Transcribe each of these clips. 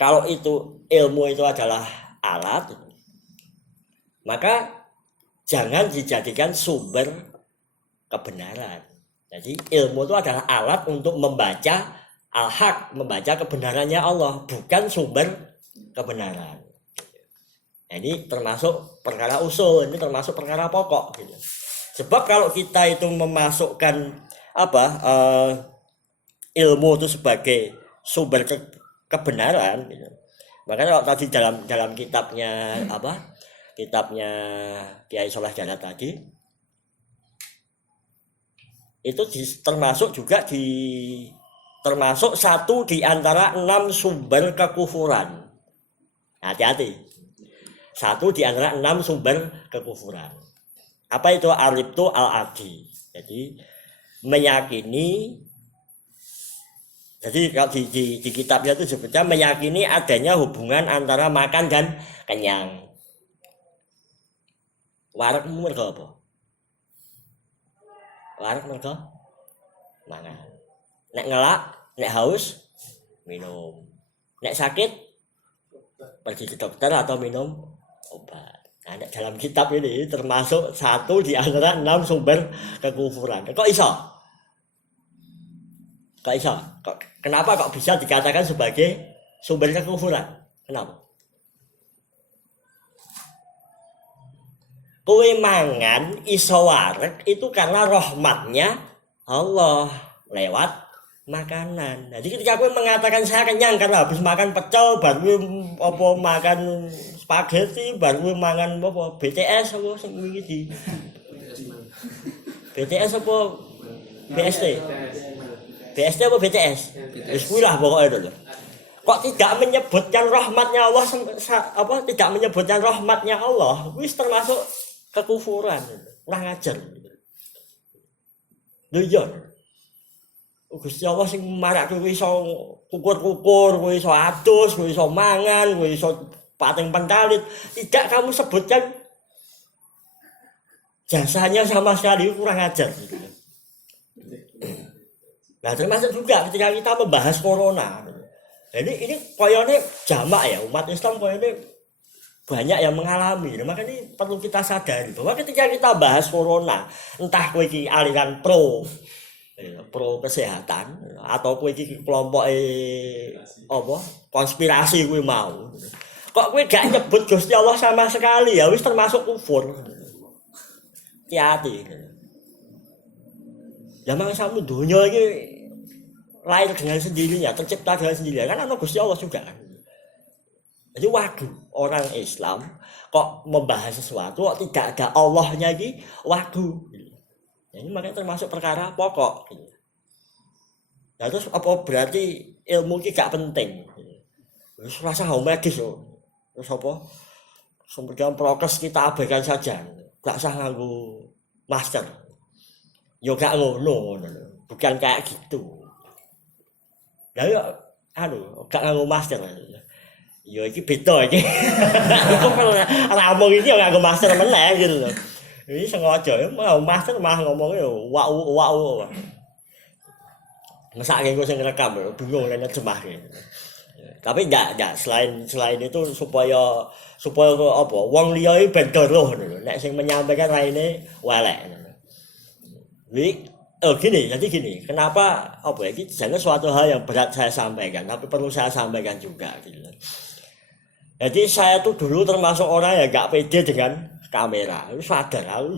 kalau itu ilmu itu adalah alat, maka jangan dijadikan sumber kebenaran. Jadi ilmu itu adalah alat untuk membaca al-haq, membaca kebenarannya Allah, bukan sumber kebenaran. Ini termasuk perkara usul, ini termasuk perkara pokok gitu. Sebab kalau kita itu memasukkan ilmu itu sebagai sumber kebenaran gitu. Makanya kalau tadi dalam kitabnya Kiai Soleh Jana tadi itu termasuk satu di antara 6 sumber kekufuran. Hati-hati. Satu di antara 6 sumber kekufuran. Apa itu alibtu al-adi? Jadi meyakini, jadi kalau di kitabnya itu sebutnya meyakini adanya hubungan antara makan dan kenyang. Wareg mergo apa? Wareg mergo mangan. Nek ngelak, nek haus minum. Nek sakit pergi ke dokter atau minum obat. Nah, dalam kitab ini termasuk satu di antara 6 sumber kekufuran. Kok iso? Kenapa kok bisa dikatakan sebagai sumber kekufuran? Kenapa? Kowe mangan iso wareg itu karena rahmatnya Allah lewat makanan. Jadi ketika kowe mengatakan saya kenyang karena habis makan pecel, baru makan spaghetti, baru mangan BTS apa sing wingi di BTS apa BST? BST apa BTS? Wis kuwi lah pokoke lho. Kok tidak menyebutkan rahmatnya Allah tidak menyebutkan rahmatnya Allah, wis termasuk kekufuran. Kurang ajar. Lho iya. Gusti Allah sing marak kowe iso kukur-kukur, kowe iso adus, kowe iso mangan, kowe iso pating pentalit, tidak kamu sebutkan jasanya sama sekali, kurang ajar gitu. Nah, termasuk juga ketika kita membahas corona. Ini koyone jamak ya, umat Islam koyone banyak yang mengalami. Maka ini perlu kita sadari bahwa ketika kita bahas corona, entah kowe iki aliran pro kesehatan atau kowe iki kelompok konspirasi kowe mau. Kok kowe gak nyebut Gusti Allah sama sekali ya wis termasuk kufur. Hati-hati. Zaman samu dunia ini lahir dengan sendirinya, tercipta dengan sendirinya. Kan ada Gusti Allah juga kan. Jadi waduh, orang Islam kok membahas sesuatu kok tidak ada Allahnya iki, waduh. Ini makanya termasuk perkara pokok. Nah, terus apa berarti ilmu ini gak penting? Terus rasa medis loh. Terus apa? Kemudian prokes kita abaikan saja. Gak usah nganggo masker. Yo gak ngono. Bukan kayak gitu. Lah yo gak nganggo masker. Yo iki beda iki. Kok ora omong iki yo nganggo masker meneh gitu loh. Ini sengaja ya, mau master mah ngomongnya wau. Mesake engko sing rekam bingung nek nerjemahke. Tapi enggak selain itu supaya apa wong liya iki ben roh ngono. Nek sing menyampaikan raine welek. Gini, kenapa apa ya? Ini jangan suatu hal yang berat saya sampaikan, tapi perlu saya sampaikan juga gitu. Jadi saya tuh dulu termasuk orang yang enggak pede dengan kamera, aku sadar, aku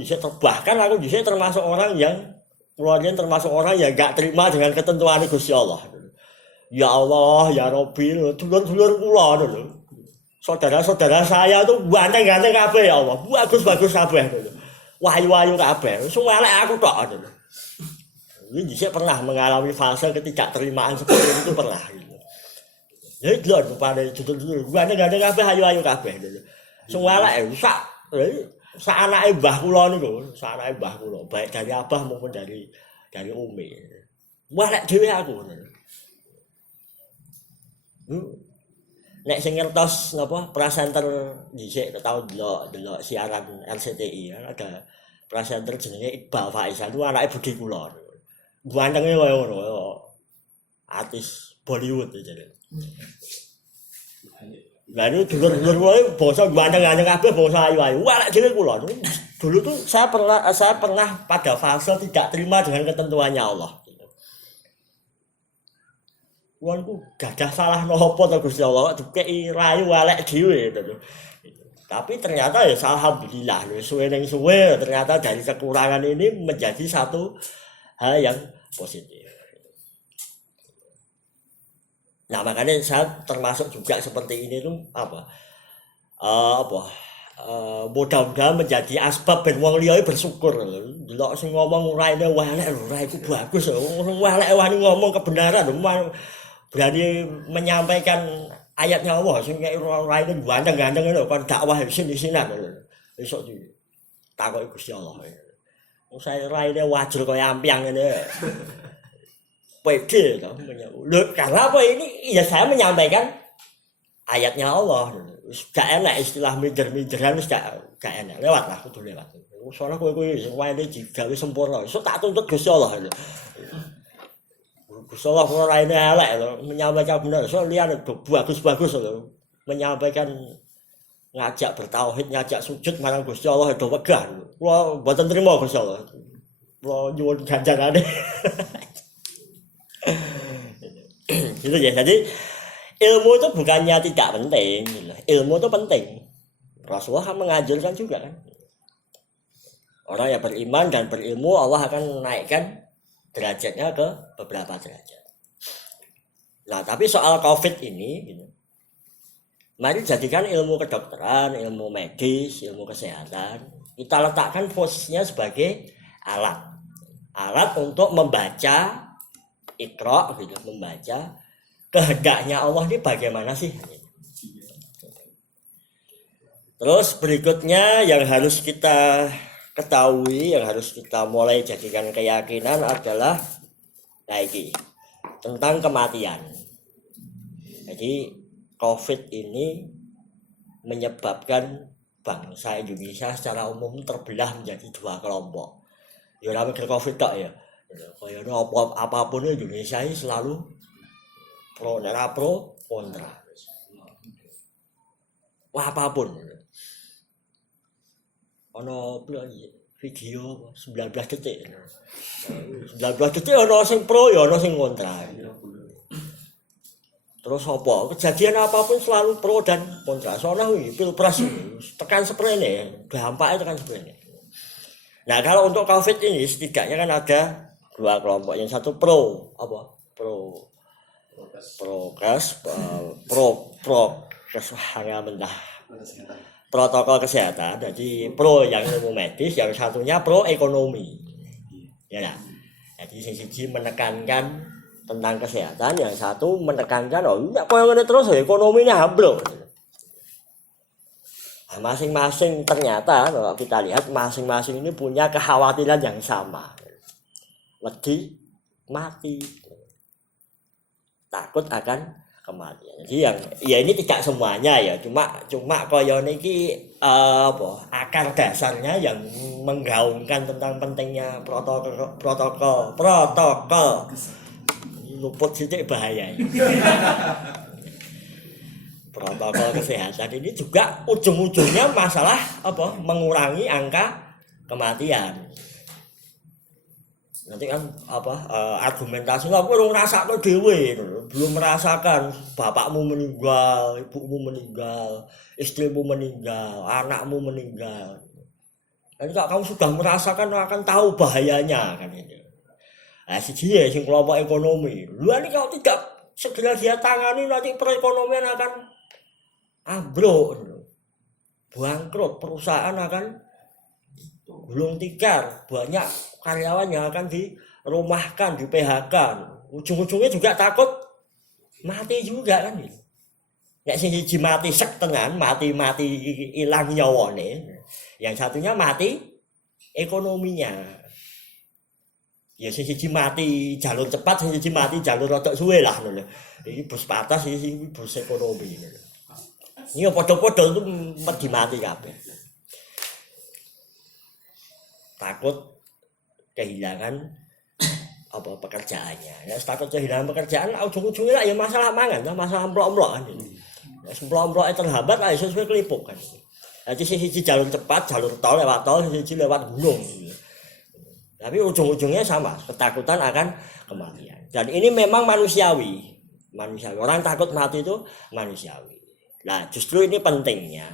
bisa termasuk orang yang keluarnya termasuk orang yang gak terima dengan ketentuan Gusti Allah. Ya Allah, ya Rabbi, dulur-dulur kula lho. Saudara-saudara saya tuh ganteng-ganteng kabeh ya Allah, bagus-bagus kabeh lho. Wahyu-wahyu kabeh, sing elek aku tok lho. Ini dhisik pernah mengalami fase ketidakterimaan seperti itu pernah gitu. Ya delok pada dulur-dulur ganteng-ganteng kabeh, ayu-ayu kabeh lho. Sing elek sak anake mbah kula niku, baik dari abah maupun dari umi. Wah nek dhewe aku. Nek sing ngertos napa presenter dhisik tau delok siaran RCTI ada presenter jenenge Iqbal Faizal, itu anake budhe kula. Gantenge kaya ngono, artis Bollywood jare. Lah itu dulur-dulur kula bangsa ganteng-ganteng kabeh bangsa ayu-ayu. Walek dhewe kula. Dulu tuh saya pernah pada fase tidak terima dengan ketentuannya Allah. Kuwi ku gadah salah nopo to Gusti Allah dikeki rayu walek dhewe gitu. Tapi ternyata ya alhamdulillah suwe ning suwe ternyata dari kekurangan ini menjadi satu hal yang positif. Nah makanya saya termasuk juga seperti ini tuh mudah-mudahan menjadi asbab ben wong liya bersyukur. Delok sing ngomong raine walek lho, ra iku bagus. Wong walek wani ngomong kebenaran, berani menyampaikan ayatnya Allah sing nek raine ganteng-ganteng lho kon dakwah sini-sinan lho. Besok takoki Gusti Allah. Wong saya raine wajur kaya ampiang ngene. Pede toh menyambut. Karena apa ini? Ya saya menyampaikan ayatnya Allah. Gak enak istilah minder-minderan wis gak enak. Lewat lah kudu lewat. Soalnya kowe wae digawe sempurna. So tak tuntut Gusti Allah. Gusti Allah ora raine elek lho, menyampaikan benar. So liyane bagus-bagus lho. Menyampaikan ngajak bertauhid, ngajak sujud marang Gusti Allah do wegah. Kula mboten trima Gusti Allah. Kula nyuwun ganjarane. Gitu ya. Jadi ilmu itu bukannya tidak penting, ilmu itu penting. Rasulullah mengajarkan juga kan. Orang yang beriman dan berilmu Allah akan menaikkan derajatnya ke beberapa derajat. Nah, tapi soal COVID ini, gitu, mari jadikan ilmu kedokteran, ilmu medis, ilmu kesehatan, kita letakkan posisinya sebagai alat untuk membaca Iqra gitu, membaca kehendaknya Allah ini bagaimana sih? Terus berikutnya yang harus kita ketahui, yang harus kita mulai jadikan keyakinan adalah tentang kematian. Jadi COVID ini menyebabkan bangsa Indonesia secara umum terbelah menjadi dua kelompok. Ya ora mikir COVID tok ya. Kayaknya apapun Indonesia ini selalu pro kontra. Wah apapun. Ono video 19 detik. 19 detik ono sing pro ya ono sing kontra. Terus apa? Kejadian apapun selalu pro dan kontra. Soalnya pilpres tekan seprene, dampaknya tekan seprene. Nah kalau untuk COVID ini setidaknya kan ada dua kelompok. Yang satu pro protokol kesehatan. Jadi pro yang ilmu medis, yang satunya pro ekonomi. Ya nah. Jadi siji menekankan tentang kesehatan, yang satu menekankan enggak koyo ngene terus ekonominya ambruk. Nah, masing-masing ternyata kalau kita lihat masing-masing ini punya kekhawatiran yang sama. Wedi mati, takut akan kematian. Jadi yang ya ini tidak semuanya ya, cuma koyo niki akar dasarnya yang menggaungkan tentang pentingnya protokol luput sithik bahaya. Protokol kesehatan ini juga ujung-ujungnya masalah mengurangi angka kematian. Nanti kan argumentasi lah kowe ngrasakno dhewe belum merasakan bapakmu meninggal, ibumu meninggal, istrimu meninggal, anakmu meninggal. Nanti kalau kamu sudah merasakan akan tahu bahayanya kan itu. Nah, siji ya sing kelompok ekonomi. Lu ini kalau tidak segera dia tangani nanti perekonomian akan ambruk. Bangkrut, perusahaan akan gulung tikar, banyak karyawan yang akan dirumahkan, di PHK. Ujung-ujungnya juga takut mati juga kan gitu. Nek siji mati sek tenan, mati ilang nyawane. Yang satunya mati ekonominya. Ya siji mati jalur cepat, siji mati jalur rodok suwe lah ngono. Iki bus patas, iki bus ekonomi. Ini padha-padha itu mati kabeh. Takut kehilangan pekerjaannya. Ya takut kehilangan pekerjaan ujung-ujungnya ya masalah mangan, masalah amplok-amplok kan. Semplok-semploknya terhambat lah sesuai kelipuk kan. Jadi sisi jalur cepat, jalur tol lewat tol, sisi lewat gunung. Tapi ujung-ujungnya sama, ketakutan akan kematian. Dan ini memang manusiawi. Orang takut mati itu manusiawi. Nah, justru ini pentingnya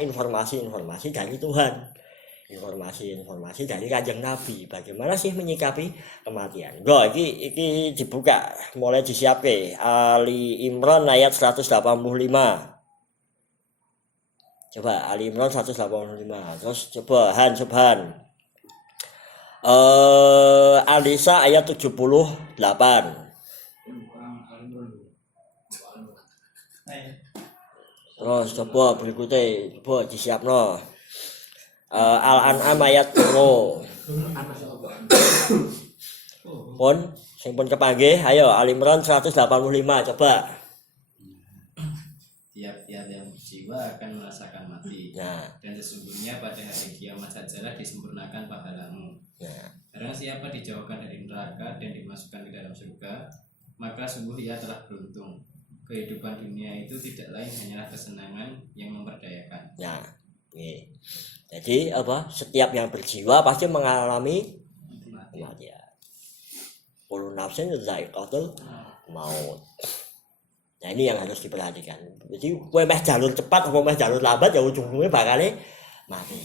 informasi-informasi dari Tuhan. Informasi-informasi dari Kanjeng Nabi. Bagaimana sih menyikapi kematian? Iki dibuka, mulai disiapke. Ali Imran ayat 185. Coba Ali Imran 185. Terus coba Subhan. Alisa ayat 78. Terus coba berikutnya coba disiapno. Al-An'am ayat 3. Pun sing pun kepanggih, ayo Ali Imran 185 coba. Tiap-tiap yang berjiwa akan merasakan mati. Nah. Dan sesungguhnya pada hari kiamat sajalah disempurnakan pahalamu. Nah. Barang siapa dijauhkan dari neraka dan dimasukkan ke dalam surga, maka sungguh ia telah beruntung. Kehidupan dunia itu tidak lain hanyalah kesenangan yang memperdayakan. Nah, ini. Jadi setiap yang berjiwa pasti mengalami kematian. Kullu nafsin dha'iqatul maut. Nah, ini yang harus diperhatikan. Jadi kowe meh jalur cepat apa meh jalur lambat ya ujung-ujungnya bakal mati.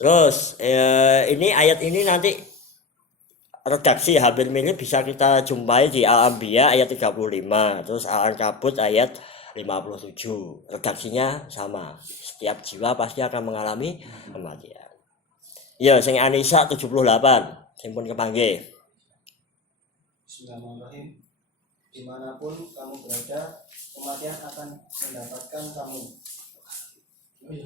Terus ini ayat ini nanti redaksi hampir mirip bisa kita jumpai di Al-Anbiya ayat 35, terus Al-Ankabut ayat 57. Redaksinya sama. Setiap jiwa pasti akan mengalami kematian. Ya, sing An-Nisa 78, sing pun kepanggih. Bismillahirrahmanirrahim. Dimanapun kamu berada, kematian akan mendapatkan kamu.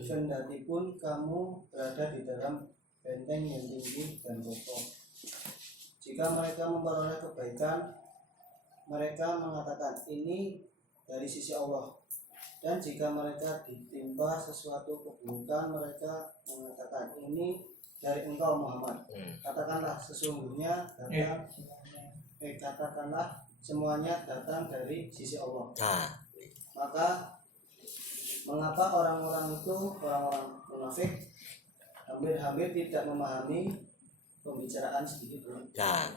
Kendati pun kamu berada di dalam benteng yang tinggi dan kokoh. Jika mereka memperoleh kebaikan, mereka mengatakan ini dari sisi Allah. Dan jika mereka ditimpa sesuatu keburukan, mereka mengatakan ini dari engkau Muhammad. Katakanlah sesungguhnya katakanlah semuanya datang dari sisi Allah. Maka mengapa orang-orang itu, orang-orang munafik, hampir-hampir tidak memahami pembicaraan sedikit pun. Nah,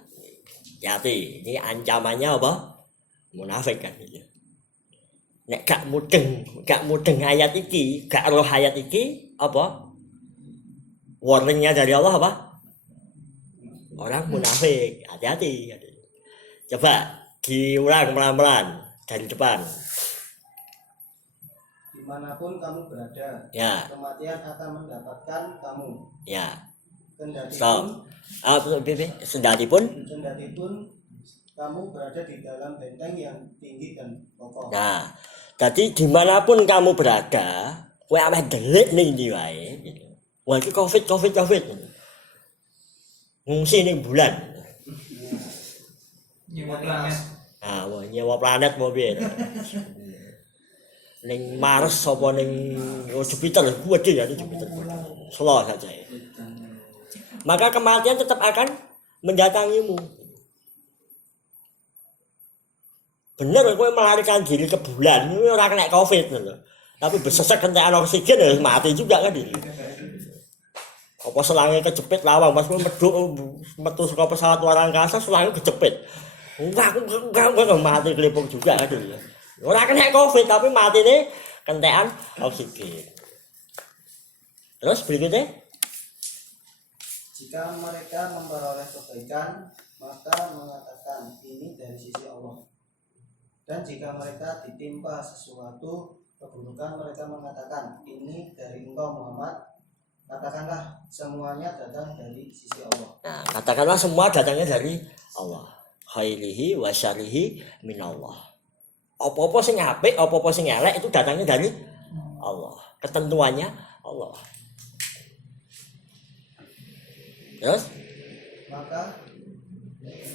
hati, ini ancamannya apa? Munafik kan gitu. Nek gak mudeng ayat iki, gak roh ayat iki, apa? Warningnya dari Allah apa? Orang munafik, hati-hati. Coba diulang pelan-pelan dari depan. Dimanapun kamu berada, Ya. kematian akan mendapatkan kamu. Ya. Kendati pun kamu berada di dalam benteng yang tinggi dan kokoh. Nah, jadi dimanapun kamu berada, kowe ameh delik ning ndi wae gitu. Wah, iki Covid. Ngungsi ning bulan. Nyewa planet. Ah, wah nyewa planet mau piye. Ning Mars apa ning Jupiter gede ya Jupiter. Slow saja. Maka kematian tetap akan mendatangimu. Bener kowe melarikan diri ke bulan, kowe ora kena Covid lho. Tapi besesek kentekan oksigen ya mati juga kan diri. Apa selangnya kejepit lawang pas kowe metu saka pesawat luar angkasa selangnya kejepit. Enggak mati kelipung juga kan diri. Ora kena Covid tapi matine kentekan oksigen. Terus berikutnya jika mereka memperoleh kebaikan, maka mengatakan ini dari sisi Allah. Dan jika mereka ditimpa sesuatu keburukan, mereka mengatakan ini dari engkau Muhammad. Katakanlah semuanya datang dari sisi Allah. Nah, katakanlah semua datangnya dari Allah. Khairihi wa syarihi minallah. Apa-apa sing apik, apa-apa sing elek itu datangnya dari Allah. Ketentuannya Allah. Terus? Maka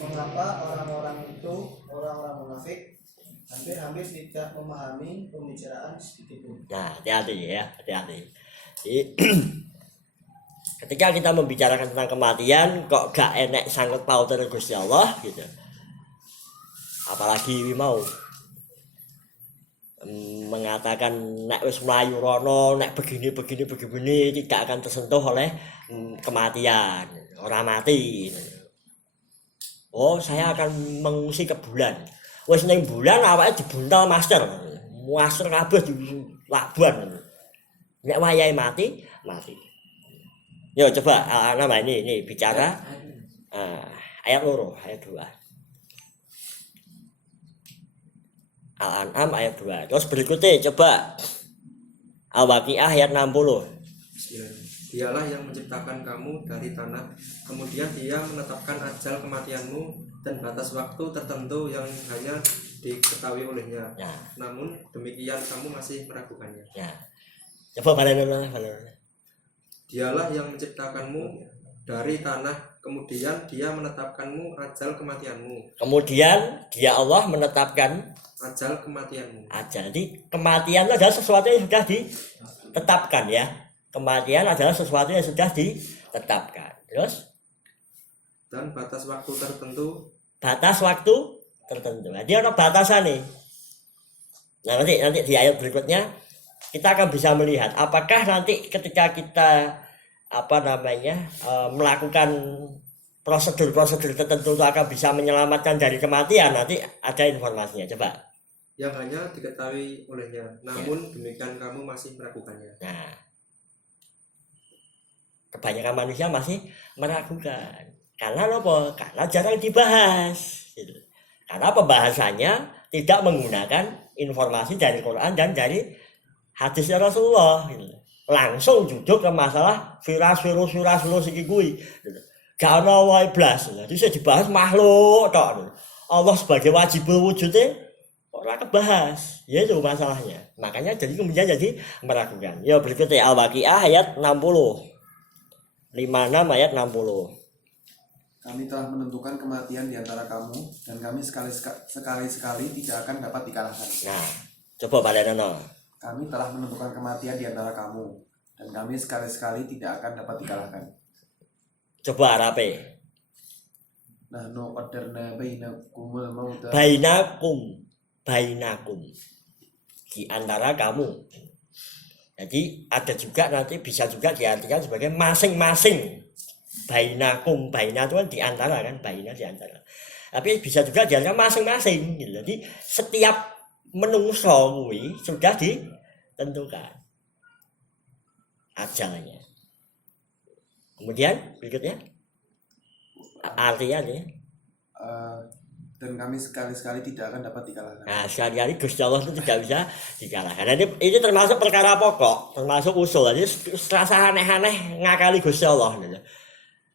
mengapa orang-orang itu, orang-orang munafik, hampir-hampir tidak memahami pembicaraan sedikit pun. Nah, hati-hati ya, hati-hati. Ketika kita membicarakan tentang kematian, kok gak enek sangkut pautan Gusti Allah gitu. Apalagi mau mengatakan nek wis mlayu rono, nek begini tidak akan tersentuh oleh kematian, orang mati. Oh, saya akan mengungsi ke bulan. Wis ning bulan awake dibuntal master. Master kabeh di labuan. Nek wayahe mati. Yo coba nama ini bicara ayat 2, ayat 2. Al-An'am ayat 2. Terus berikutnya coba Al-Waqiah ayat 60. Dialah yang menciptakan kamu dari tanah, kemudian dia menetapkan ajal kematianmu dan batas waktu tertentu yang hanya diketahui olehnya. Ya. Namun demikian kamu masih meragukannya. Ya. Coba balen. Dialah yang menciptakanmu dari tanah, kemudian dia menetapkanmu ajal kematianmu. Kemudian dia Allah menetapkan Ajal kematianmu. ajal. Jadi kematian adalah sesuatu yang sudah ditetapkan ya. Kematian adalah sesuatu yang sudah ditetapkan. Terus Dan batas waktu tertentu. batas waktu tertentu. Nah, dia ada batasan nih. Nah, nanti di ayat berikutnya kita akan bisa melihat apakah nanti ketika kita melakukan prosedur tertentu itu akan bisa menyelamatkan dari kematian. Nanti ada informasinya. Coba. Yang hanya diketahui olehnya. Namun demikian kamu masih meragukannya. Nah, kebanyakan manusia masih meragukan. Karena apa? Karena jarang dibahas. Gitu. Karena pembahasannya tidak menggunakan informasi dari Quran dan dari hadisnya Rasulullah. Gitu. Langsung duduk ke masalah virus iki kuwi. Gitu. Gak ana wae blas. Jadi saya dibahas makhluk tok. Allah sebagai wajibul wujudnya ora kebahas. Ya itu masalahnya. Makanya jadi kemudian jadi meragukan. Ya berikutnya Al-Waqiah ayat 60. 56 ayat 60. Kami telah menentukan kematian di antara kamu dan kami sekali-sekali tidak akan dapat dikalahkan. Nah, coba balenono. Kami telah menentukan kematian di antara kamu dan kami sekali-sekali tidak akan dapat dikalahkan. Coba arape. Nahnu qaddarna bainakumul mauta. Bainakum. Di antara kamu. Jadi ada juga nanti bisa juga diartikan sebagai masing-masing. Baina itu kan di antara kan, baina di antara. Tapi bisa juga diartikan masing-masing. Jadi setiap menungso kuwi sudah ditentukan ajalnya. Kemudian berikutnya artinya nih. Dan kami sekali-sekali tidak akan dapat dikalahkan. Nah, sekali-kali Gusti Allah itu tidak bisa dikalahkan. Nah, ini termasuk perkara pokok, termasuk usul. Jadi serasa aneh-aneh ngakali Gusti Allah.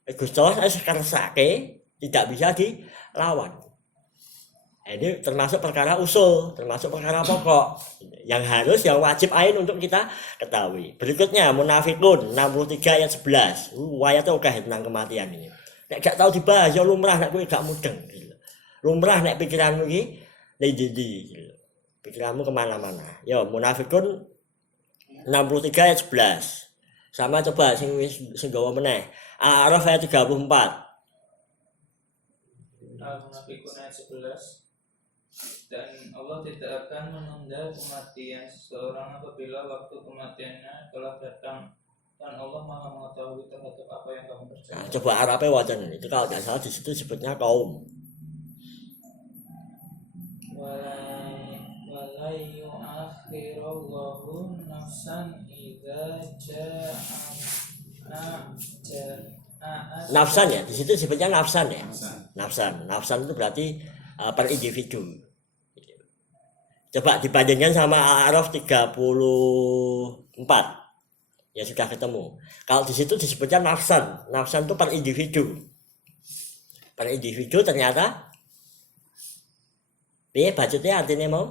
Gusti Allah sekersake tidak bisa dilawan. Ini termasuk perkara usul, termasuk perkara pokok yang wajib ain untuk kita ketahui. Berikutnya Munafikun 63 ayat 11. Ayatnya oke tentang kematian ini. Nek gak tahu dibahas ya lumrah nek kowe gak mudeng. Lumrah nek pikiranmu iki ndi pikiranmu kemana-mana. Yo Munafikun 63 ayat 11. Sama coba sing gawa meneh. A'raf ayat 34. Al-Munafikun ayat 11. Dan Allah tidak akan menunda kematian seseorang apabila waktu kematiannya telah datang, dan Allah Maha mengetahui terhadap apa yang kamu kerjakan. Nah, coba Arabnya wajan itu kalau tidak salah di situ sebutnya kaum. Walai yu'akhirallahu nafsan idza ja'a Nafsan ya, di situ sebutnya nafsan ya. Nafsan. Nafsan itu berarti per individu. Coba dibandingkan sama Al-A'raf 34. Ya sudah ketemu. Kalau di situ disebutnya nafsan. Nafsan itu per individu. Per individu ternyata budgetnya artinya mau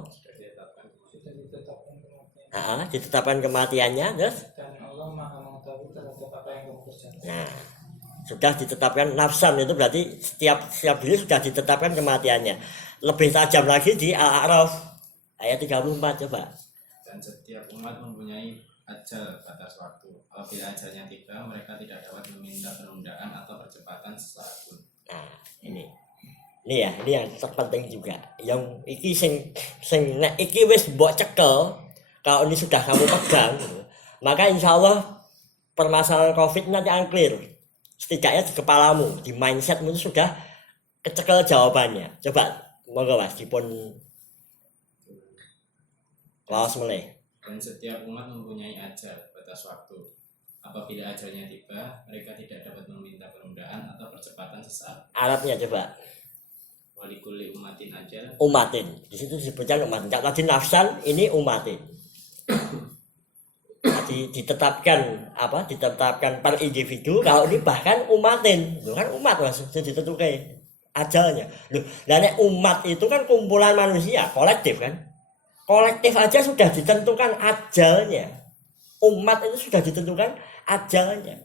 ditetapkan kematiannya terus dan Allah Maha mengetahui terhadap apa yang kamu kerjakan. nah sudah ditetapkan nafsan itu berarti setiap diri sudah ditetapkan kematiannya. Lebih tajam lagi di Al-A'raf ayat 34 coba. Dan setiap umat mempunyai ajal batas waktu. Apabila ajalnya tiba, mereka tidak dapat meminta penundaan atau percepatan sesaat pun. Nah ini ini yang terpenting juga. Yang iki sing nek iki wis mbok cekel, kalau ini sudah kamu pegang, gitu, maka insya Allah permasalahan COVID nanti akan clear. Setidaknya di kepalamu, di mindsetmu itu sudah kecekel jawabannya. Coba monggo Mas dipun lawas mulai. Dan setiap umat mempunyai ajal batas waktu. Apabila ajalnya tiba, mereka tidak dapat meminta penundaan atau percepatan sesaat. Arabnya coba. Walikuli umatin ajal. Umatin. Di situ disebutkan umatin. Tadi nafsan, ini umatin. Tadi ditetapkan apa? Ditetapkan per individu. Kalau ini bahkan umatin. Itu kan umat Mas, itu ditentukan ajalnya. Loh, dan umat itu kan kumpulan manusia, kolektif kan? Kolektif aja sudah ditentukan ajalnya. Umat itu sudah ditentukan ajalnya.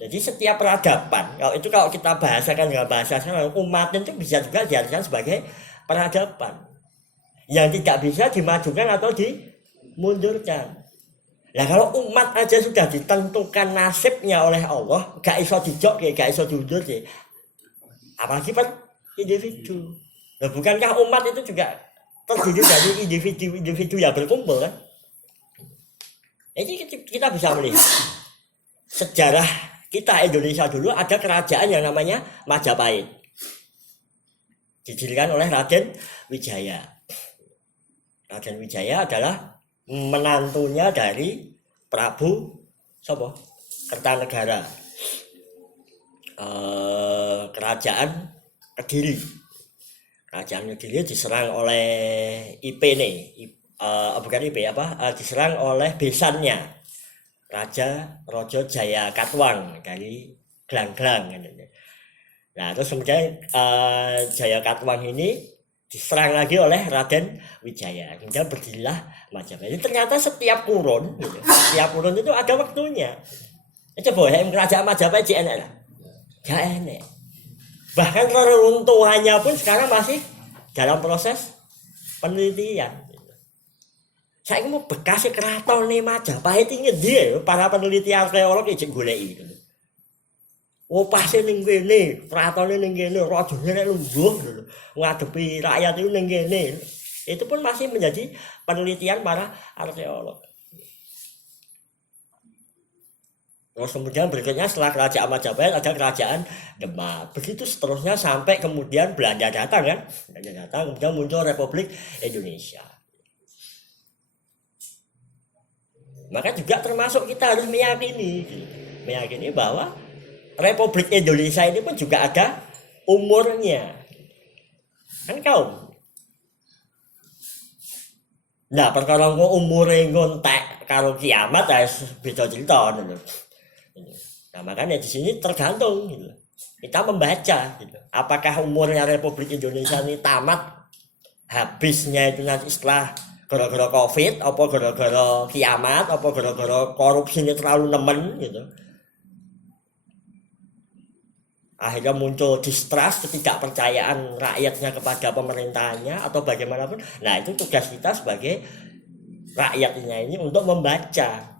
Jadi setiap peradaban, kalau kita bahasakan dengan bahasa sekarang, umat itu bisa juga diartikan sebagai peradaban yang tidak bisa dimajukan atau dimundurkan. Nah kalau umat aja sudah ditentukan nasibnya oleh Allah, gak iso dijok, gak iso diundur, apalagi per individu. Nah, bukankah umat itu juga terdiri dari individu yang berkumpul kan? Ini kita bisa melihat sejarah kita Indonesia dulu ada kerajaan yang namanya Majapahit, didirikan oleh Raden Wijaya. Raden Wijaya adalah menantunya dari Prabu Kertanegara, kerajaan Kediri. Kerajaan Kediri diserang oleh diserang oleh besannya Raja Rojo Jaya Katwang dari Glang-Glang. Nah terus kemudian Jaya Katwang ini diserang lagi oleh Raden Wijaya. Kemudian berdirilah Majapahit. Ternyata setiap kurun itu ada waktunya. Coba yang kerajaan Majapahit gak enak. Bahkan reruntuhannya pun sekarang masih dalam proses penelitian. Saya mau bekas keraton nih Majapahit ini dia para peneliti arkeolog ijek goleki. Oh pasti ning kene, keratone ning kene, rajane nek lungguh ngadepi rakyat itu ning kene. Itu pun masih menjadi penelitian para arkeolog. Terus kemudian berikutnya setelah kerajaan Majapahit ada kerajaan Demak. Begitu seterusnya sampai kemudian Belanda datang kan. Belanda datang kemudian muncul Republik Indonesia. Maka juga termasuk kita harus meyakini bahwa Republik Indonesia ini pun juga ada umurnya. Kan kaum. Nah, perkara umure ngontek karo kiamat wis beda cerita ngono. Nah, makanya di sini tergantung gitu. Kita membaca gitu. Apakah umurnya Republik Indonesia ini tamat habisnya itu nanti setelah gara-gara COVID, apa gara-gara kiamat, apa gara-gara korupsi ini terlalu nemen gitu. Akhirnya muncul distrust, ketidakpercayaan rakyatnya kepada pemerintahannya atau bagaimanapun. Nah itu tugas kita sebagai rakyatnya ini untuk membaca.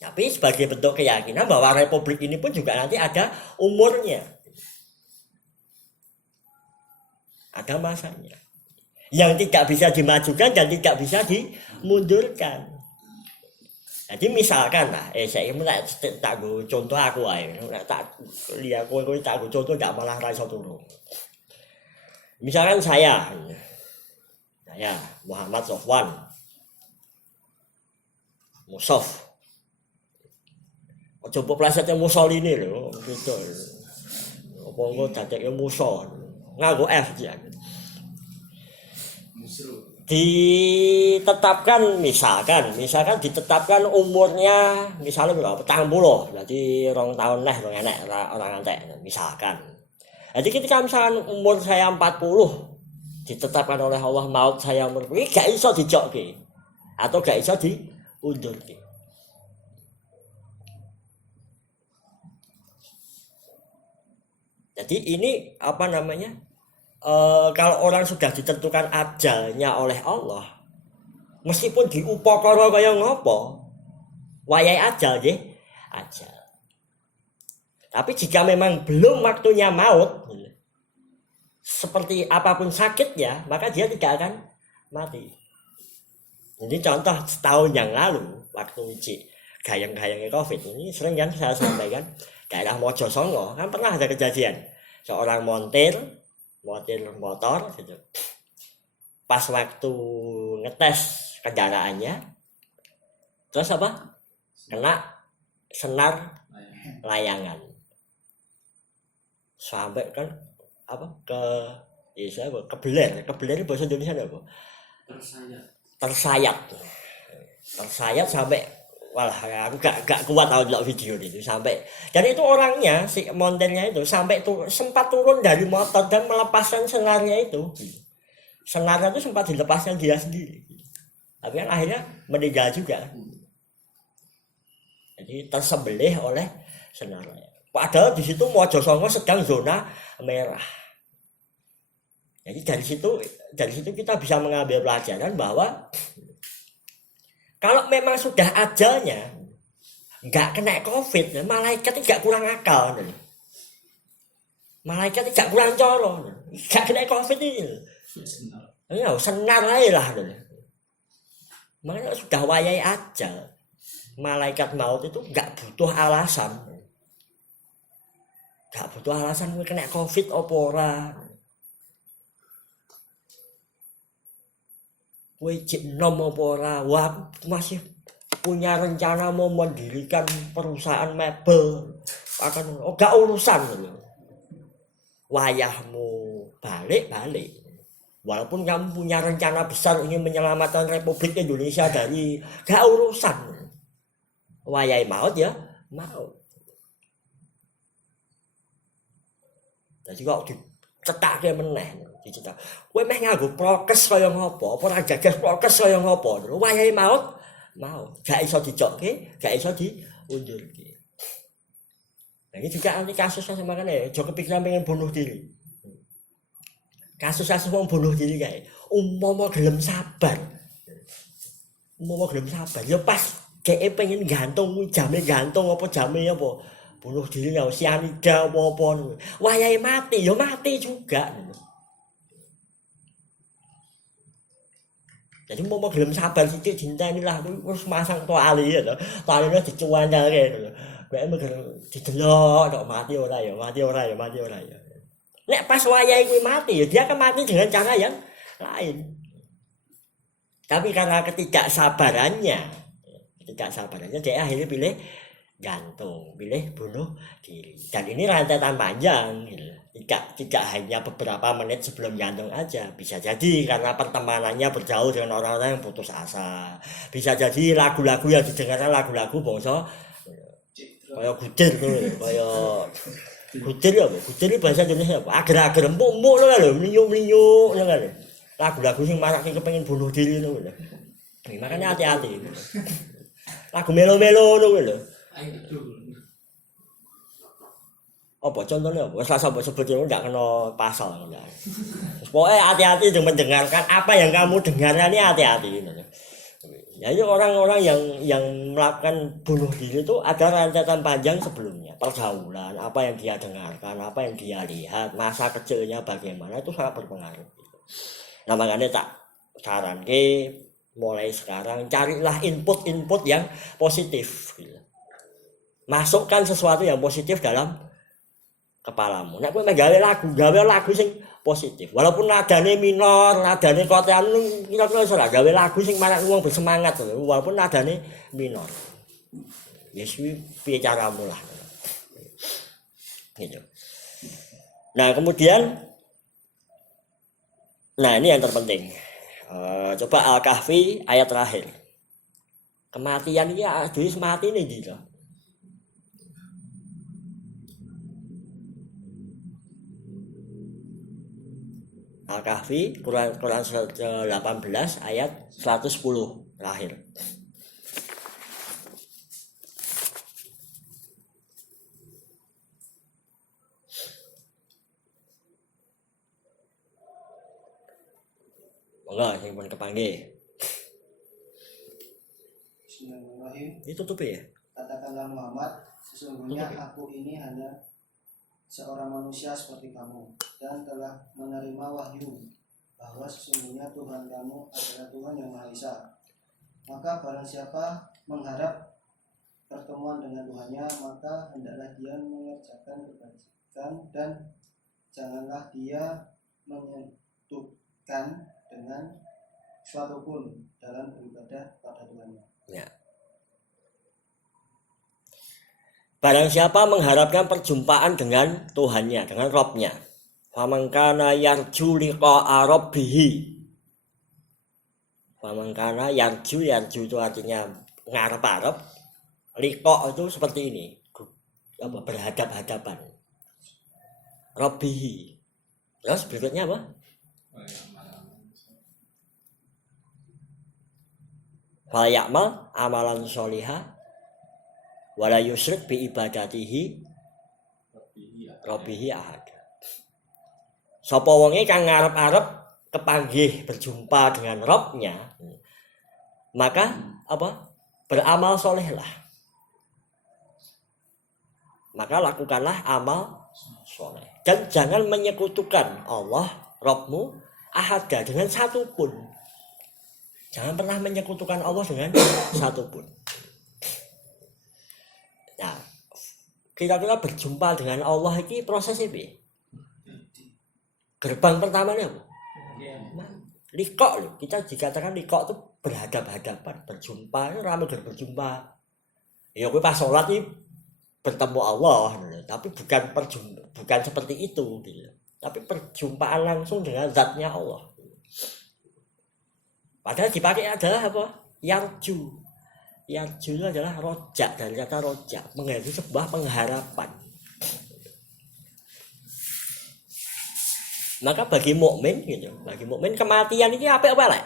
Tapi sebagai bentuk keyakinan bahwa Republik ini pun juga nanti ada umurnya. Ada masanya. Yang tidak bisa dimajukan dan tidak bisa dimundurkan. Jadi misalkan lah, saya mulai tak contoh aku aja, tak lihat kowe tak contoh tak malah rasa turu. Misalkan saya Muhammad Sofwan, Musof, coba plesetnya Mussolini loh, gitu. Apa engko dadeknya Muso, nganggo F ya. Ditetapkan misalkan ditetapkan umurnya misalnya berapa tahun berarti 2 tahun lah orang antek misalkan. Jadi ketika misalkan umur saya 40 ditetapkan oleh Allah maut saya umur ini gak iso dijokke atau gak iso diundurke. Jadi ini apa namanya? Kalau orang sudah ditentukan ajalnya oleh Allah, meskipun diupakara kaya ngopo, wayahe ajal nggih, ajal. Tapi jika memang belum waktunya maut, seperti apapun sakitnya, maka dia tidak akan mati. Jadi contoh setahun yang lalu waktu gayang-gayangnya COVID ini sering kan saya sampaikan, daerah Mojosongo kan pernah ada kejadian seorang montir motor gitu. Pas waktu ngetes kendaraannya, terus apa? Kena senar layangan. Sampai kan apa ke kebeler itu bahasa Indonesia apa? Tersayat sampai walah aku gak kuat tahu lihat video itu sampai dan itu orangnya si montirnya itu sampai sempat turun dari motor dan melepaskan senarnya itu. Senarnya itu sempat dilepaskan dia sendiri. Tapi kan akhirnya meninggal juga. Jadi tersembelih oleh senarnya. Padahal di situ Mojosongo sedang zona merah. Jadi dari situ kita bisa mengambil pelajaran bahwa kalau memang sudah ajalnya nggak kena COVID, malaikat tidak kurang akal, malaikat tidak kurang coro, nggak kena COVID ini, senar aja lah. Makanya sudah wayai ajal, malaikat maut itu nggak butuh alasan, kena COVID apa ora. Kowe cek nom apa ora? Wah, masih punya rencana mau mendirikan perusahaan mebel. Gak urusan. Wayahmu balik. Walaupun kamu punya rencana besar ingin menyelamatkan Republik Indonesia dari gak urusan. Wayai maut ya, maut. Jadi kok dicetake meneh. Dicetak. Kowe meh nganggo prokes kaya ngopo? Apa ora gagas prokes kaya ngopo? Wayahe maut, gak iso dicokke, gak iso diundurke. Nah, ini juga nanti kasusnya sama kan ya, aja kepikiran pengen bunuh diri. Kasus-kasus wong bunuh diri kae, umpama gelem sabar. Ya pas dhek pengen gantung kuwi jame gantung apa jame apa bunuh diri ya sianida apa-apa. Wayahe mati, ya mati juga. Jadi mau gelem sabar sithik dinteni lah wis masang toali ya to. Toaline dicuwanyake lho. Kayak mengger didelok tok mati ora ya. Nek pas wayahe kuwi mati ya dia akan mati dengan cara yang lain. Tapi karena ketidaksabarannya dia akhirnya pilih gantung, pilih bunuh diri. Dan ini rentetan panjang gitu. Tidak hanya beberapa menit sebelum gantung aja, bisa jadi karena pertemanannya berjauh dengan orang-orang yang putus asa, bisa jadi lagu-lagu yang didengarkan lagu-lagu bangsa kayak gudir gudir bahasa Indonesia apa? Ager-ager empuk-empuk lho, mlinyu-mlinyu lho. Lagu-lagu sing marake kepengin bunuh diri lho. Makanya hati-hati. Lagu melo-melo lho. Apa contohnya apa? Selasa sebetulnya enggak kena pasal enggak. Pokoknya hati-hati untuk mendengarkan apa yang kamu dengarkan ini hati-hati. Jadi orang-orang yang melakukan bunuh diri itu ada rentetan panjang sebelumnya. Pergaulan, apa yang dia dengarkan, apa yang dia lihat, masa kecilnya bagaimana itu sangat berpengaruh. Nah makanya tak saran mulai sekarang carilah input yang positif. Masukkan sesuatu yang positif dalam kepalamu. Nek kowe gawe lagu sing positif. Walaupun nadane minor, nadane kotean kira-kira ora gawe lagu sing marak wong bersemangat lho. Walaupun nadane minor. Yes piye caramu lah. Gitu. Nah, kemudian ini yang terpenting. Coba Al-Kahfi ayat terakhir. Kematian iki jadi mati nih gitu. Al-Kahfi Quran 18 ayat 110 terakhir. Monggo sing pun kepanggih. Bismillahirrahmanirrahim. Ditutup ya. Katakanlah Muhammad, Sesungguhnya aku ini hanya seorang manusia seperti kamu dan telah menerima wahyu bahwa sesungguhnya Tuhan kamu adalah Tuhan yang Maha Esa. Maka barang siapa mengharap pertemuan dengan Tuhannya, maka hendaklah dia mengerjakan kebajikan dan janganlah dia menyebutkan dengan suatu pun dalam beribadah pada Tuhannya. Ya. Barang siapa mengharapkan perjumpaan dengan Tuhannya, dengan Robnya, faman kana yarju liqa'a rabbih. Faman kana yarju itu artinya ngarep-arep, liqa itu seperti ini, berhadap-hadapan. Rabbih. Terus berikutnya apa? Fal ya'mal amalan sholihah wala yusyrik bi ibadatihi rabbihi ahad. Sapa wonge kang ngarep-arep kepanggih berjumpa dengan Robnya, maka apa? Beramal solehlah. Maka lakukanlah amal soleh. Dan jangan menyekutukan Allah, Robmu, ahada dengan satu pun. Jangan pernah menyekutukan Allah dengan satu pun. Nah, kira-kira berjumpa dengan Allah ini prosesnya apa? Gerbang pertamanya apa? Liqa loh. Kita dikatakan liqa itu berhadap-hadapan, berjumpa, itu ramai berjumpa. Ya kowe pas sholat ini bertemu Allah, tapi bukan seperti itu gitu. Tapi perjumpaan langsung dengan zatnya Allah. Padahal dipakai adalah apa? Yarju. Yarju itu adalah rojak, dari kata rojak, menghargai sebuah pengharapan. Maka bagi mukmin gitu, bagi mukmin kematian ini apa elek?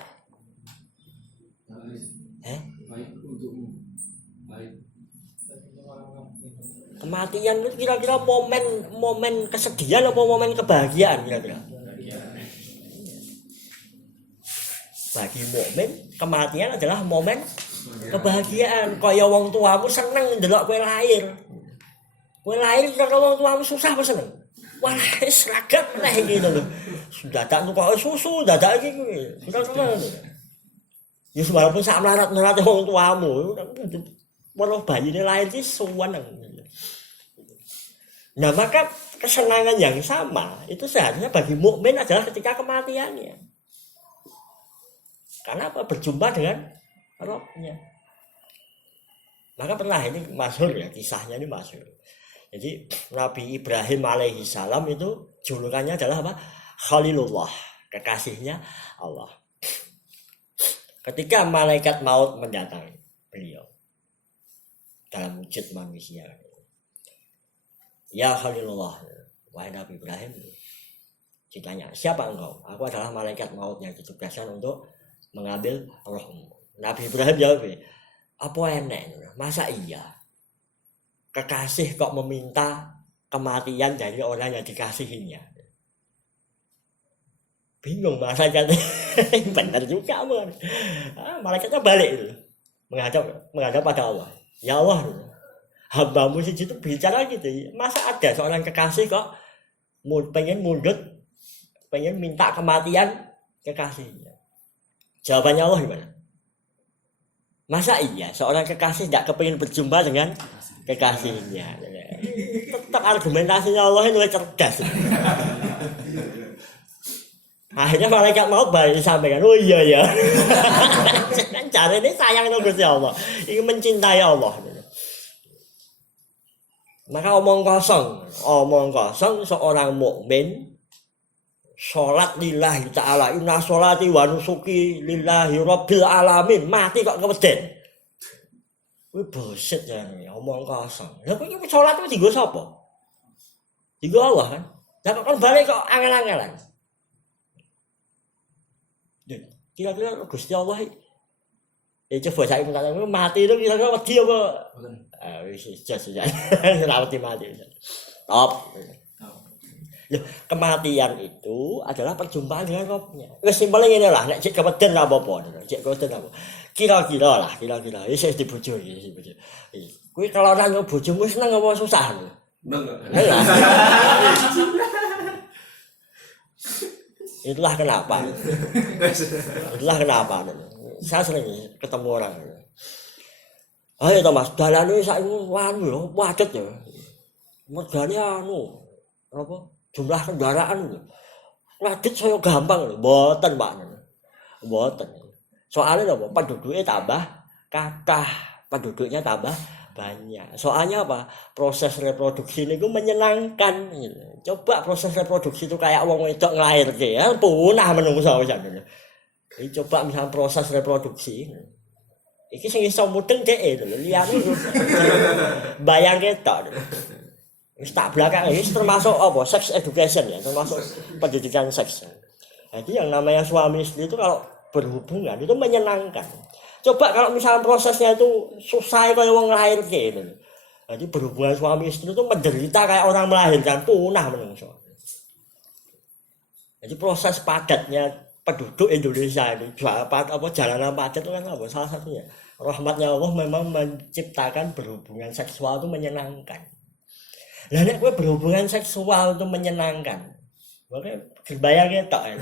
Kematian itu kira-kira momen kesedihan atau momen kebahagiaan kira-kira? Bagi mukmin kematian adalah momen kebahagiaan. Kaya wong tuamu seneng ndelok kowe lahir. Kowe lahir kira wong tuamu susah apa seneng? Wah, seragam lah gitu lho. Sudah tak tukok susu, dadak iki kuwi. Seneng. Ya walaupun sak melarat-melarat wong tuamu, weruh bayine lahir iki suweneng. Nah, maka kesenangan yang sama itu seharusnya bagi mukmin adalah ketika kematiannya. Karena apa? Berjumpa dengan Robnya. Maka pernah ini masyhur ya, kisahnya ini masyhur. Jadi Nabi Ibrahim alaihi salam itu julukannya adalah apa? Khalilullah, kekasihnya Allah. Ketika malaikat maut mendatangi beliau dalam wujud manusia, ya Khalilullah, wahai Nabi Ibrahim, ditanya, siapa engkau? Aku adalah malaikat maut yang ditugaskan untuk mengambil rohmu. Nabi Ibrahim jawab, apa enek? Masa iya kekasih kok meminta kematian dari orang yang dikasihinya? Bingung malaikatnya. Benar juga man. Malaikatnya balik itu, menghadap pada Allah. Ya Allah, hambamu itu bicara gitu. Masa ada seorang kekasih kok pengen mundut, pengen minta kematian kekasihnya? Jawabannya Allah gimana? Masa iya seorang kekasih tidak kepingin berjumpa dengan kekasihnya? Tetap argumentasinya Allah itu cerdas. Akhirnya malaikat maut balik disampaikan, oh iya ya. Kan cara ini sayang sama Gusti Allah, ingin mencintai Allah. Maka omong kosong seorang mukmin sholat lillahi ta'ala, inna sholati wa nusuki lillahi rabbil alamin, mati kok keweden. Wih bullshit ya, omong kosong. Lah kok iki sholat itu dienggo sapa? Dienggo Allah kan. Lah kok balik kok angel-angelan. Kira-kira Gusti Allah coba saya minta mati itu kira-kira wedi apa? Wis jas ora wedi mati. Top. Loh, kematian itu adalah perjumpaan dengan Robnya. Wis simpelnya ngene lah, nek cek keweden apa-apa, cek keweden apa. Kira-kira iki di bojo iki. Kuwi keloran karo bojomu seneng apa susah? Enggak. Itulah kenapa. Saya sering ketemu orang. Ayo Mas, dalane saiki anu lho, wadet ya. Mergane apa? Jumlah kendaraan lho. Wadet saya gampang lho, mboten Pak. Mboten. Soalnya apa? Penduduknya tambah kathah, penduduknya tambah banyak. Soalnya apa? Proses reproduksi ini menyenangkan. Coba proses reproduksi itu kayak wong wedok nglairke ya, punah menungso jane. Iki coba misalnya proses reproduksi. Iki sing iso mudeng dhek lho, liyane bayangke tok. Wis tak belakang iki termasuk apa? Sex education ya, termasuk pendidikan seks. Jadi yang namanya suami istri itu kalau berhubungan itu menyenangkan. Coba kalau misalnya prosesnya itu susah kayak wong nglairke gitu. Jadi berhubungan suami istri itu menderita kayak orang melahirkan, punah menungso. Jadi proses padatnya penduduk Indonesia ini, jalanan padat itu kan apa? Salah satunya rahmatnya Allah memang menciptakan berhubungan seksual itu menyenangkan. Lah nek kowe berhubungan seksual itu menyenangkan. Makanya bayangin tok ya.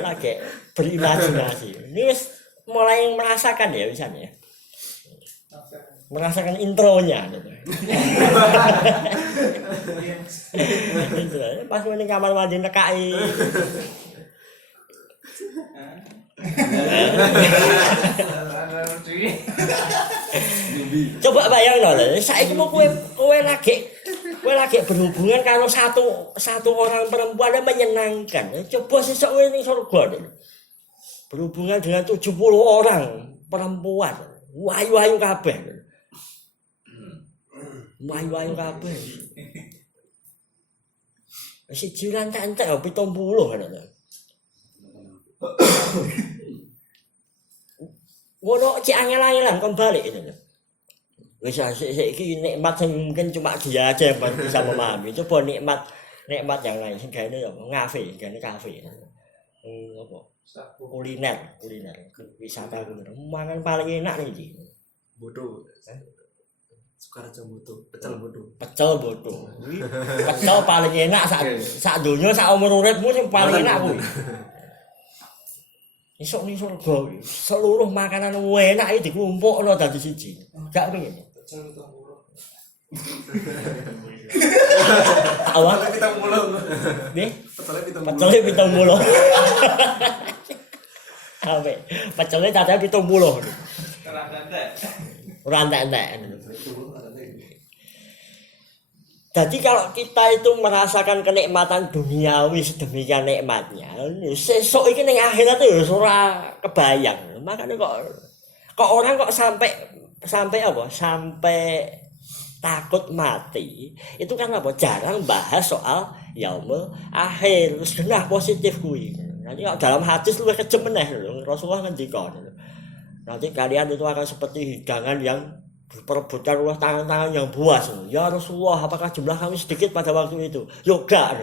Lagi berimajinasi. Ini wis mulai merasakan ya misalnya. Merasakan intronya gitu. Pas ini kamar mandi nekai. Coba bayang lho, saiki mau kowe lagi berhubungan karo satu orang perempuan yang menyenangkan. Coba sesuk kowe ning surga. Berhubungan dengan 70 orang perempuan. Wayu-wayu kabeh. Wayu-wayu kabeh. Siji lan entek 70 ngono. Ngono cek angel-angelan kembali itu. Wis iki nikmat sing mungkin cuma dia aja yang bisa memahami. Coba nikmat yang lain sing gaene ngafe, gaene kafe. Apa? Kuliner, wisata kuliner. Mangan paling enak iki. Bodoh. Sukaraja bodoh, pecel bodoh. Pecel paling enak sak donya sak umur uripmu sing paling enak kuwi. Isuk ning surga iki seluruh makanan enak iki dikumpulno dadi siji. Gak pengen. Pecel 70. Awak Kita mulai. nggih, Pecelnya 70. pecele 70. Ape, pecele tadi 70. Terang entek. Ora entek. Jadi kalau kita itu merasakan kenikmatan duniawi sedemikian nikmatnya, sesuk iki ning akhirat itu ora kebayang. Makanya kok orang kok sampai apa? Sampai takut mati. Itu kan apa? Jarang bahas soal yaumul akhir. Terus genah positif kuwi. Nanti kalau dalam hadis luwih kejem meneh lho. Rasulullah ngendika. Nanti kalian itu akan seperti hidangan yang diperebutkan oleh tangan-tangan yang buas. Ya Rasulullah, apakah jumlah kami sedikit pada waktu itu? Yoga,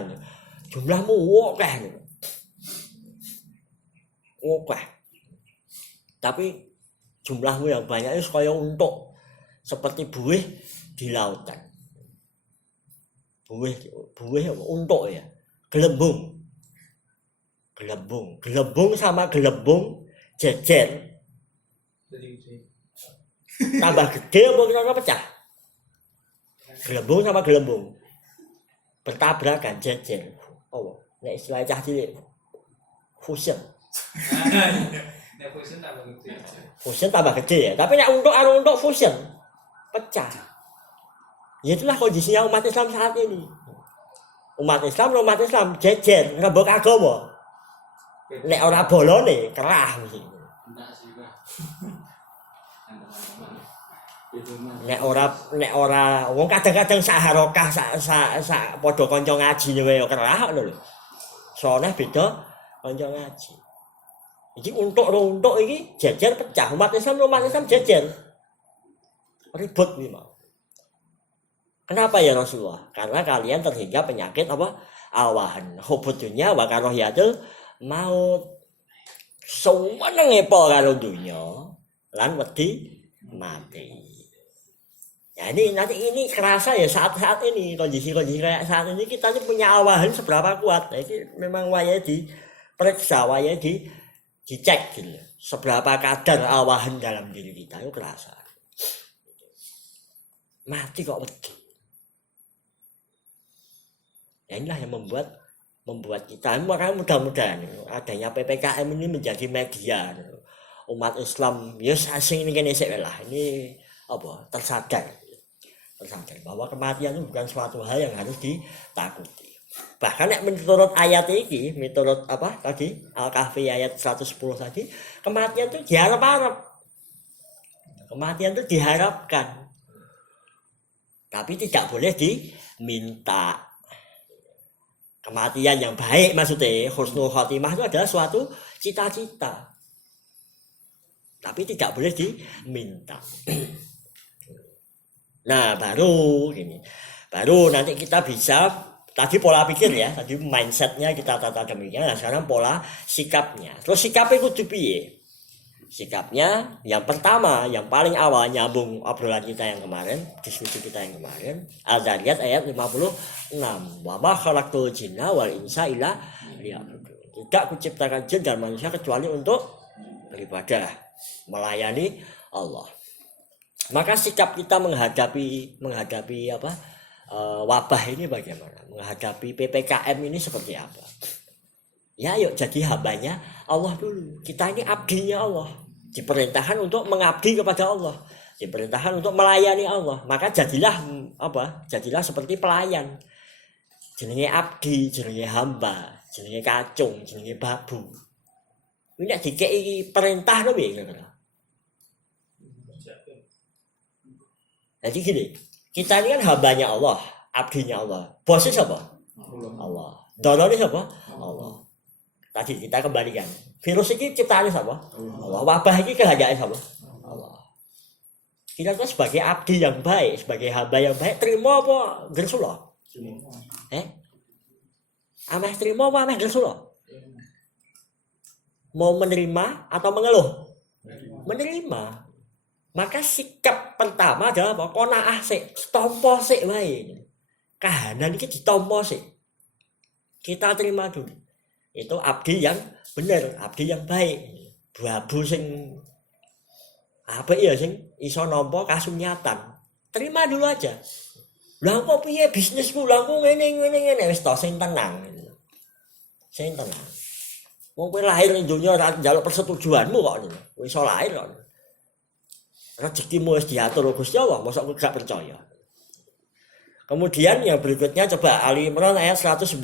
jumlahmu akeh. Akeh. Tapi jumlahmu yang banyak itu kaya untuk seperti buih di lautan. Buih untuk ya. Gelembung sama gelembung jejer. Tambah gede apa kira-kira pecah? Gelembung sama gelembung bertabrakan jejer. Oh, nek istilah cah cilik fusion. Nek fusion tambah gede. Fusion tambah gede ya. Tapi nek untuk fusion pecah. Ya itulah kondisinya umat Islam saat ini. Umat Islam jejer, rembug agama. Nek ora bolone kerah mesti. Nek ora wong kadang-kadang sak harokah sak padha kanca ngaji wae ya kerah ngono lho. Soalnya beda kanca ngaji. Iki untuk iki jejer pecah, umat Islam jejer. Ribut kuwi mau. Kenapa ya Rasulullah? Karena kalian terhingga penyakit apa? Awahan, hubud dunya wa karahiyatul maut. Senenge po karo dunya. lan wedi mati. Ya ini kerasa ya saat-saat ini kondisi-kondisi kayak saat ini kita ini punya awahan seberapa kuat. Nah, ini memang waya diperiksa, waya dicek gitu. Seberapa kadar awahan dalam diri kita itu kerasa. Mati kok wedi. Ya inilah yang membuat kita, makanya mudah-mudahan adanya PPKM ini menjadi media umat Islam ya asing ini kan lah ini apa tersadar bahwa kematian itu bukan suatu hal yang harus ditakuti. Bahkan menurut ayat ini, menurut apa tadi Al-Kahfi ayat 110 tadi, kematian itu diharap-harap, kematian itu diharapkan, tapi tidak boleh diminta. Kematian yang baik maksudnya husnul khotimah itu adalah suatu cita-cita, tapi tidak boleh diminta. Nah baru nanti kita bisa tadi pola pikir ya, tadi mindsetnya kita tata demikian. Nah sekarang pola sikapnya. Terus sikapnya kudu piye? Sikapnya yang pertama, yang paling awal nyambung obrolan kita yang kemarin, diskusi kita yang kemarin, Al-Zariyat ayat 56. Wa ma khalaqtul jinna wal insa illa liya'budun. Tidak kuciptakan jin dan manusia kecuali untuk beribadah, melayani Allah. Maka sikap kita menghadapi wabah ini bagaimana? Menghadapi PPKM ini seperti apa? Ya yuk jadi hambanya Allah dulu. Kita ini abdinya Allah. Diperintahkan untuk mengabdi kepada Allah. Diperintahkan untuk melayani Allah. Maka jadilah seperti pelayan. Jenenge abdi, jenenge hamba, jenenge kacung, jenenge babu. Ini dikei perintah lebih kira-kira. Jadi gini, kita ini kan hambanya Allah, abdinya Allah. Bosnya siapa? Allah. Donornya siapa? Allah. Tadi kita kembalikan. Virus ini ciptaannya siapa? Allah. Wabah ini kehendaknya siapa? Allah. Kita itu sebagai abdi yang baik, sebagai hamba yang baik, terima apa? Gersulah. Ameh terima apa ameh gersulah? Mau menerima atau mengeluh? Menerima. Maka sikap pertama adalah apa? Qanaah sik, tampa sik wae. Kahanan iki ditampa sik. Kita terima dulu. Itu abdi yang benar, abdi yang baik. Babu sing apik ya sing iso nampa kasunyatan. Terima dulu aja. Lah kok piye bisnisku? Lah kok ngene wis to sing tenang. Sing tenang. Wong kowe lahir ning donya ora njaluk persetujuanmu kok ngono. Wis iso lahir kok. Rezekimu wis diatur Gusti Allah, mosok kowe gak percaya. Kemudian yang berikutnya coba Ali Imran ayat 191.